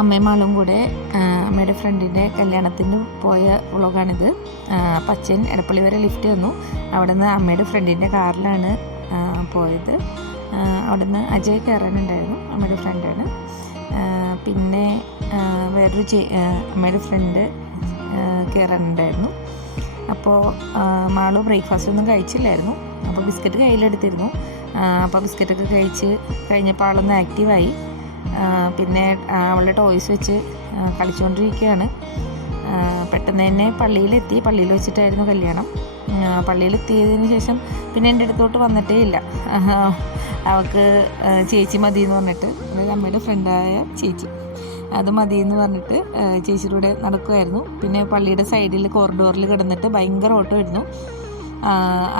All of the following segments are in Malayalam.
അമ്മയും മാളും കൂടെ അമ്മയുടെ ഫ്രണ്ടിൻ്റെ കല്യാണത്തിന് പോയ വ്ളോഗാണിത്. അപ്പം അച്ഛൻ എടപ്പള്ളി വരെ ലിഫ്റ്റ് തന്നു. അവിടെ നിന്ന് അമ്മയുടെ ഫ്രണ്ടിൻ്റെ കാറിലാണ് പോയത്. അവിടെ നിന്ന് അജയ് കയറാനുണ്ടായിരുന്നു, അമ്മയുടെ ഫ്രണ്ടാണ്. പിന്നെ വേറൊരു അമ്മയുടെ ഫ്രണ്ട് കയറാനുണ്ടായിരുന്നു. അപ്പോൾ മാളു ബ്രേക്ക്ഫാസ്റ്റ് ഒന്നും കഴിച്ചില്ലായിരുന്നു. അപ്പോൾ ബിസ്ക്കറ്റ് കയ്യിലെടുത്തിരുന്നു. അപ്പോൾ ബിസ്ക്കറ്റൊക്കെ കഴിച്ച് കഴിഞ്ഞപ്പോൾ ആളൊന്ന് ആക്റ്റീവായി. പിന്നെ അവളുടെ ടോയ്സ് വെച്ച് കളിച്ചുകൊണ്ടിരിക്കുകയാണ്. പെട്ടെന്ന് തന്നെ പള്ളിയിലെത്തി. പള്ളിയിൽ വെച്ചിട്ടായിരുന്നു കല്യാണം. പള്ളിയിലെത്തിയതിന് ശേഷം പിന്നെ എൻ്റെ അടുത്തോട്ട് വന്നിട്ടേ ഇല്ല. അവൾക്ക് ചേച്ചി മതി എന്ന് പറഞ്ഞിട്ട്, അതായത് അമ്മയുടെ ഫ്രണ്ടായ ചേച്ചി, അത് മതി എന്ന് പറഞ്ഞിട്ട് ചേച്ചിയുടെ നടക്കുമായിരുന്നു. പിന്നെ പള്ളിയുടെ സൈഡിൽ കോറിഡോറിൽ കിടന്നിട്ട് ഭയങ്കര ഓട്ടമായിരുന്നു.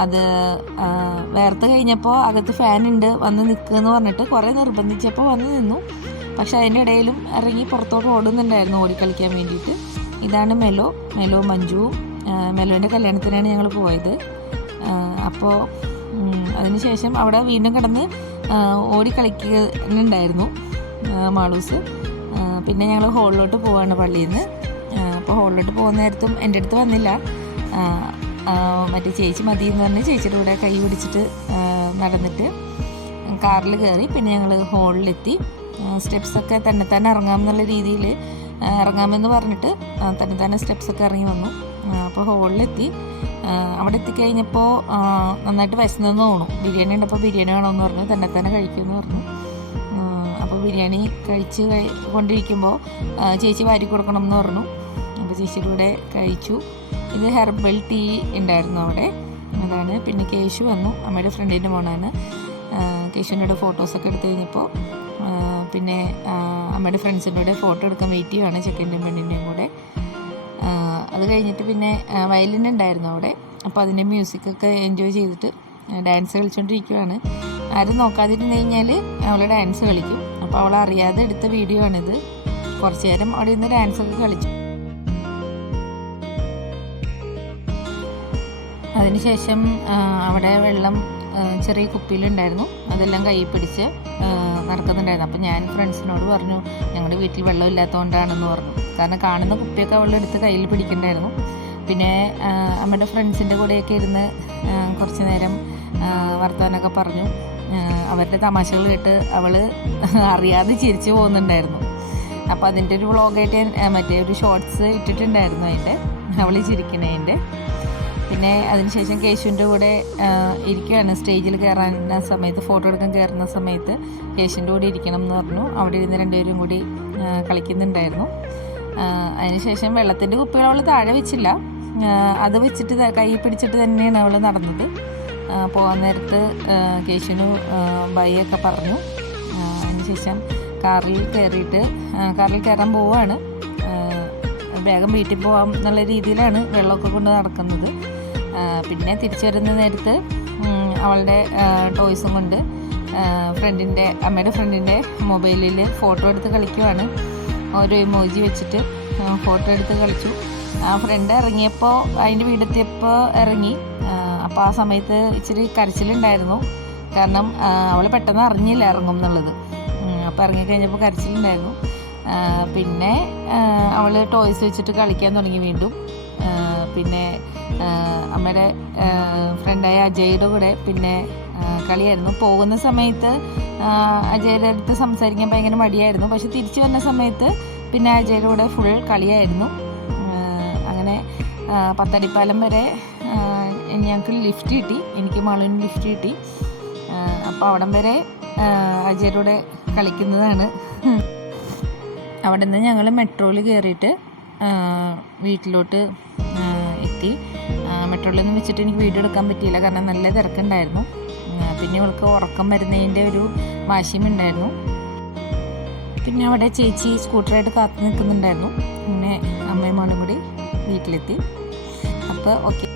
അത് വേർത്ത് കഴിഞ്ഞപ്പോൾ അകത്ത് ഫാനുണ്ട് വന്ന് നിൽക്കുമെന്ന് പറഞ്ഞിട്ട് കുറേ നിർബന്ധിച്ചപ്പോൾ വന്ന് നിന്നു. പക്ഷെ അതിൻ്റെ ഇടയിലും ഇറങ്ങി പുറത്തോട്ട് ഓടുന്നുണ്ടായിരുന്നു ഓടിക്കളിക്കാൻ വേണ്ടിയിട്ട്. ഇതാണ് മെലോ മഞ്ജുവും. മെലോൻ്റെ കല്യാണത്തിനാണ് ഞങ്ങൾ പോയത്. അപ്പോൾ അതിനുശേഷം അവിടെ വീണ്ടും കിടന്ന് ഓടിക്കളിക്കുന്നുണ്ടായിരുന്നു മാളൂസ്. പിന്നെ ഞങ്ങൾ ഹോളിലോട്ട് പോവാണ് പള്ളിയിൽ നിന്ന്. അപ്പോൾ ഹോളിലോട്ട് പോകുന്ന നേരത്തും എൻ്റെ അടുത്ത് വന്നില്ല. മറ്റേ ചേച്ചി മതി എന്ന് പറഞ്ഞ് ചേച്ചിയുടെ കൂടെ കൈ പിടിച്ചിട്ട് നടന്നിട്ട് കാറിൽ കയറി. പിന്നെ ഞങ്ങൾ ഹോളിലെത്തി. സ്റ്റെപ്സൊക്കെ തന്നെ ഇറങ്ങാമെന്നുള്ള രീതിയിൽ ഇറങ്ങാമെന്ന് പറഞ്ഞിട്ട് തന്നെ സ്റ്റെപ്സൊക്കെ ഇറങ്ങി വന്നു. അപ്പോൾ ഹോളിലെത്തി. അവിടെ എത്തിക്കഴിഞ്ഞപ്പോൾ നന്നായിട്ട് വിശന്നെന്ന് തോന്നും. ബിരിയാണി ഉണ്ടപ്പോൾ ബിരിയാണി വേണമെന്ന് പറഞ്ഞു. തന്നെ കഴിക്കുമെന്ന് പറഞ്ഞു. അപ്പോൾ ബിരിയാണി കഴിച്ച് കൊണ്ടിരിക്കുമ്പോൾ ചേച്ചി വാരി കൊടുക്കണം എന്ന് പറഞ്ഞു. അപ്പോൾ ചേച്ചിയുടെ കൂടെ കഴിച്ചു. ഇത് ഹെർബൽ ടീ ഉണ്ടായിരുന്നു അവിടെ, അതാണ്. പിന്നെ കേശു വന്നു, അമ്മയുടെ ഫ്രണ്ടിൻ്റെ മോനാണ്. കേശുവിൻ്റെ ഫോട്ടോസൊക്കെ എടുത്തു കഴിഞ്ഞപ്പോൾ പിന്നെ അമ്മയുടെ ഫ്രണ്ട്സിൻ്റെ കൂടെ ഫോട്ടോ എടുക്കാൻ വെയിറ്റ് ചെയ്യുകയാണ്, ചെക്കൻ്റെയും പെണ്ണിൻ്റെയും കൂടെ. അത് കഴിഞ്ഞിട്ട് പിന്നെ വയലിൻ ഉണ്ടായിരുന്നു അവിടെ. അപ്പോൾ അതിൻ്റെ മ്യൂസിക്കൊക്കെ എൻജോയ് ചെയ്തിട്ട് ഡാൻസ് കളിച്ചുകൊണ്ടിരിക്കുകയാണ്. ആരും നോക്കാതിരുന്ന് കഴിഞ്ഞാൽ അവൾ ഡാൻസ് കളിക്കും. അപ്പോൾ അവൾ അറിയാതെ എടുത്ത വീഡിയോ ആണിത്. കുറച്ച് നേരം അവിടെ നിന്ന് ഡാൻസൊക്കെ കളിച്ചു. അതിനുശേഷം അവിടെ വെള്ളം ചെറിയ കുപ്പിയിലുണ്ടായിരുന്നു, അതെല്ലാം കയ്യിൽ പിടിച്ച് നടക്കുന്നുണ്ടായിരുന്നു. അപ്പോൾ ഞാൻ ഫ്രണ്ട്സിനോട് പറഞ്ഞു, ഞങ്ങളുടെ വീട്ടിൽ വെള്ളം ഇല്ലാത്തതുകൊണ്ടാണെന്ന് പറഞ്ഞു. കാരണം കാണുന്ന കുപ്പിയൊക്കെ അവളെടുത്ത് കയ്യിൽ പിടിക്കണ്ടായിരുന്നു. പിന്നെ അമ്മയുടെ ഫ്രണ്ട്സിൻ്റെ കൂടെയൊക്കെ ഇരുന്ന് കുറച്ച് നേരം വർത്തമാനമൊക്കെ പറഞ്ഞു. അവരുടെ തമാശകൾ കേട്ട് അവൾ അറിയാതെ ചിരിച്ചു പോകുന്നുണ്ടായിരുന്നു. അപ്പോൾ അതിൻ്റെ ഒരു വ്ളോഗായിട്ട് മറ്റേ ഒരു ഷോർട്സ് ഇട്ടിട്ടുണ്ടായിരുന്നു അതിൻ്റെ, അവൾ ചിരിക്കണതിൻ്റെ. പിന്നെ അതിനുശേഷം കേശുവിൻ്റെ കൂടെ ഇരിക്കുകയാണ്. സ്റ്റേജിൽ കയറാനുള്ള സമയത്ത്, ഫോട്ടോ എടുക്കാൻ കയറുന്ന സമയത്ത് കേശുവിൻ്റെ കൂടെ ഇരിക്കണം എന്ന് പറഞ്ഞു. അവിടെ ഇരുന്ന് രണ്ടുപേരും കൂടി കളിക്കുന്നുണ്ടായിരുന്നു. അതിനുശേഷം വെള്ളത്തിൻ്റെ കുപ്പികൾ അവൾ താഴെ വെച്ചില്ല, അത് വെച്ചിട്ട് കൈ പിടിച്ചിട്ട് തന്നെയാണ് അവൾ നടന്നത്. പോകാൻ നേരത്ത് കേശുവിന് ബൈ ഒക്കെ പറഞ്ഞു. അതിനുശേഷം കാറിൽ കയറാൻ പോവുകയാണ്. വേഗം വീട്ടിൽ പോകാം എന്നുള്ള രീതിയിലാണ് വെള്ളമൊക്കെ കൊണ്ട് നടക്കുന്നത്. പിന്നെ തിരിച്ചു വരുന്ന നേരത്ത് അവളുടെ ടോയ്സും കൊണ്ട് അമ്മയുടെ ഫ്രണ്ടിൻ്റെ മൊബൈലിൽ ഫോട്ടോ എടുത്ത് കളിക്കുവാണ്. ഓരോ ഇമോജി വെച്ചിട്ട് ഫോട്ടോ എടുത്ത് കളിച്ചു. ആ ഫ്രണ്ട് ഇറങ്ങിയപ്പോൾ, അതിൻ്റെ വീടെത്തിയപ്പോൾ ഇറങ്ങി. അപ്പോൾ ആ സമയത്ത് ഇച്ചിരി കരച്ചിലുണ്ടായിരുന്നു. കാരണം അവൾ പെട്ടെന്ന് അറിഞ്ഞില്ല ഇറങ്ങും എന്നുള്ളത്. അപ്പോൾ ഇറങ്ങിക്കഴിഞ്ഞപ്പോൾ കരച്ചിലുണ്ടായിരുന്നു. പിന്നെ അവൾ ടോയ്സ് വെച്ചിട്ട് കളിക്കാൻ തുടങ്ങി വീണ്ടും. പിന്നെ അമ്മയുടെ ഫ്രണ്ടായ അജയുടെ കൂടെ പിന്നെ കളിയായിരുന്നു. പോകുന്ന സമയത്ത് അജയുടെ അടുത്ത് സംസാരിക്കാൻ ഭയങ്കര മടിയായിരുന്നു. പക്ഷെ തിരിച്ചു വന്ന സമയത്ത് പിന്നെ അജയുടെ കൂടെ ഫുൾ കളിയായിരുന്നു. അങ്ങനെ പത്തടിപ്പാലം വരെ ഞങ്ങൾക്ക് ലിഫ്റ്റ് കിട്ടി, എനിക്ക് മാളുവിന് ലിഫ്റ്റ് കിട്ടി. അപ്പോൾ അവിടം വരെ അജയുടെ കൂടെ കളിക്കുന്നതാണ്. അവിടെ നിന്ന് ഞങ്ങൾ മെട്രോയിൽ കയറിയിട്ട് വീട്ടിലോട്ട് എത്തി. മെട്രോയിലൊന്നും വെച്ചിട്ട് എനിക്ക് വീഡിയോ എടുക്കാൻ പറ്റിയില്ല, കാരണം നല്ല തിരക്കുണ്ടായിരുന്നു. പിന്നെ അവൾക്ക് ഉറക്കം വരുന്നതിൻ്റെ ഒരു വാശിയും ഉണ്ടായിരുന്നു. പിന്നെ അവിടെ ചേച്ചി സ്കൂട്ടറായിട്ട് കാത്തു നിൽക്കുന്നുണ്ടായിരുന്നു. പിന്നെ അമ്മയും മോളും കൂടി വീട്ടിലെത്തി. അപ്പോൾ ഓക്കെ.